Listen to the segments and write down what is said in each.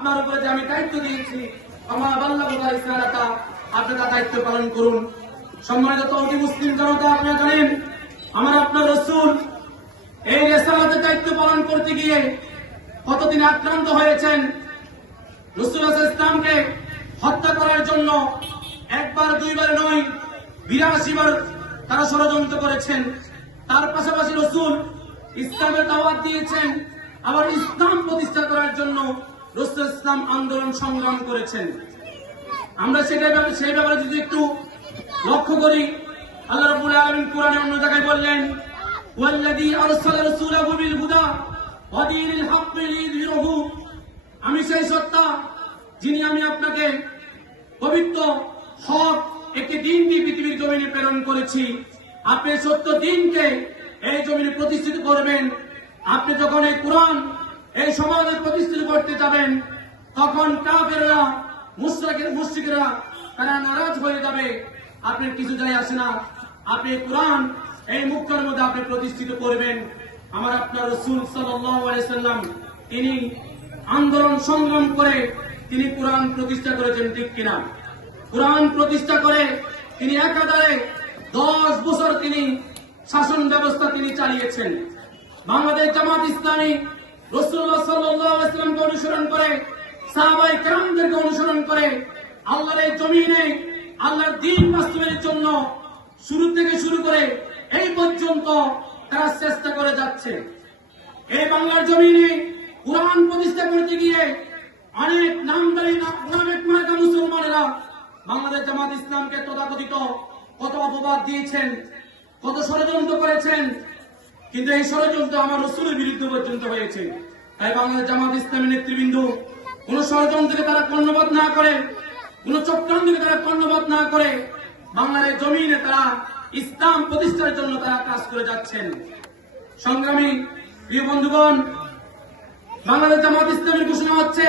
আপনার উপরে যে আমি দায়িত্ব দিয়েছি আমার আপনারা দায়িত্ব পালন করুন। সম্মানিত তৌহিদি মুসলিম জনতা, আপনারা জানেন আমার আপনার রাসূল এই রিসালাতের দায়িত্ব পালন করতে গিয়ে কতদিন আক্রান্ত হয়েছেন। রাসূল ইসলামকে হত্যা করার জন্য একবার দুইবার নয় 82 বার তারা ষড়যন্ত্র করেছেন। তার পাশাপাশি রাসূল ইসলামের দাওয়াত দিয়েছেন, আবার ইসলাম প্রতিষ্ঠা করার জন্য রাসূল ইসলাম আন্দোলন সংগ্রাম করেছেন। আমরা সেই ব্যাপারে যদি একটু লক্ষ্য করি, আল্লাহ রাব্বুল আলামিন কোরআনে অন্য জায়গায় বললেন, ওয়াল্লাযী আরসালা রাসূলাহু বিল হুদা ওয়া দীনিল হাক্কি লিইয়ুযহিরাহু, আমি সেই সত্তা যিনি আমি আপনাকে পবিত্র হক একটি দিন দিয়ে পৃথিবীর জমিনে প্রেরণ করেছি। আপনি সত্য দিনকে এই জমিনে প্রতিষ্ঠিত করবেন। আপনি যখন এই কোরআন এই সমাজে প্রতিষ্ঠিত করতে যাবেন, তখন কাফেররা মুশরিকরা তারা নারাজ হয়ে যাবে। আপনার কিছু যায় আসে না, আপনি কোরআন এই মুখের মধ্যে আপনি প্রতিষ্ঠিত করবেন। আমার আপনার রাসূল সাল্লাল্লাহু আলাইহি সাল্লাম তিনি আন্দোলন সংগ্রাম করে তিনি কোরআন প্রতিষ্ঠা করেছেন, ঠিক কিনা? কোরআন প্রতিষ্ঠা করে তিনি একাধারে 10 বছর তিনি শাসন ব্যবস্থা তিনি চালিয়েছেন। বাংলাদেশ জামাত ইসলামী রাসূলুল্লাহ সাল্লাল্লাহু আলাইহি ওয়াসাল্লামকে অনুসরণ করে, সাহাবায়ে কেরামদেরকে অনুসরণ করে আল্লাহর এই জমিনে আল্লাহর দ্বীন বাস্তবায়নের জন্য শুরু থেকে শুরু করে এই পর্যন্ত তারা চেষ্টা করে যাচ্ছে। এই বাংলার জমিনে কোরআন প্রতিষ্ঠা করতে গিয়ে অনেক নামদারি মুসলমানেরা বাংলাদেশ জামাত ইসলামকে তথাকথিত কত অপবাদ দিয়েছেন, কত ষড়যন্ত্র করেছেন, কিন্তু এই ষড়যন্ত্র আমার রাসূলের বিরুদ্ধে পর্যন্ত হয়েছে। তাই বাংলাদেশ জামাত ইসলামের নেতৃবৃন্দ কোন ষড়যন্ত্রকে তারা কর্ণপাত না করে, কোন চক্রান্তকে তারা কর্ণপাত না করে বাংলার জমিনে তারা ইসলাম প্রতিষ্ঠার জন্য তারা কাজ করে যাচ্ছেন। সংগ্রামী প্রিয় বন্ধুগণ, বাংলাদেশ জামাত ইসলামের ঘোষণা হচ্ছে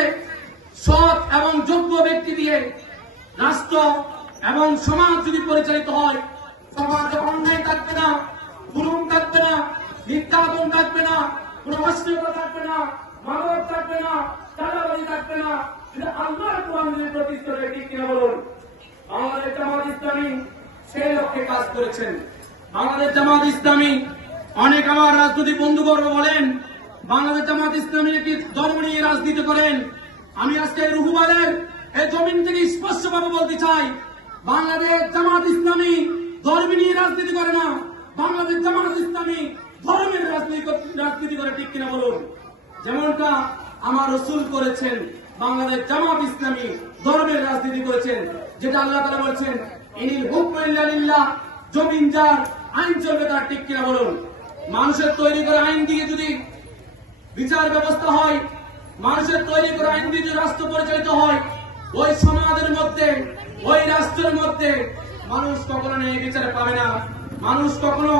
সৎ এবং যোগ্য ব্যক্তি দিয়ে রাষ্ট্র এবং সমাজ যদি পরিচালিত হয়, সমাজে অন্যায় থাকবে না, জুলুম থাকবে না, নির্যাতন থাকবে না, কোন অশ্লীলতা থাকবে না, মাদক থাকবে না, চাঁদাবাজি থাকবে না। আল্লাহর কোরআন যদি প্রতিষ্ঠা করে, ঠিক কিনা বলুন? বাংলাদেশ জামাত ইসলামী সেই লক্ষ্যে কাজ করেছেন। বাংলাদেশ জামাত ইসলামী অনেক আমার রাজনৈতিক বন্ধুবর্গ বলেন বাংলাদেশ জামাত ইসলামী একটি ধর্ম নিয়ে রাজনীতি করেন। আমি আজকে রুহুবাদের এই জমিন থেকে স্পষ্টভাবে বলতে চাই, বাংলাদেশ জামাত ইসলামী ধর্ম নিয়ে রাজনীতি করে না, বাংলাদেশ জামাত ইসলামী ধর্মের রাজনীতি করে, ঠিক কিনা বলুন? যেমনটা আমার রাসূল করেছেন, বাংলাদেশ জামাত ইসলামী ধর্মের রাজনীতি করেছেন, যেটা আল্লাহ তাআলা বলছেন ইনিল হুকমু ইল্লা লিল্লাহ, জমিন যার আইন চলবে তার, ঠিক কিনা বলুন? মানুষের তৈরি করা আইন দিয়ে যদি বিচার ব্যবস্থা হয়, মানুষের তৈরি করা আইন দিয়ে যদি রাষ্ট্র পরিচালিত হয়, ওই সমাজের মধ্যে ওই রাষ্ট্রের মধ্যে মানুষ কখনো ন্যায় বিচার পাবে না, মানুষ কখনো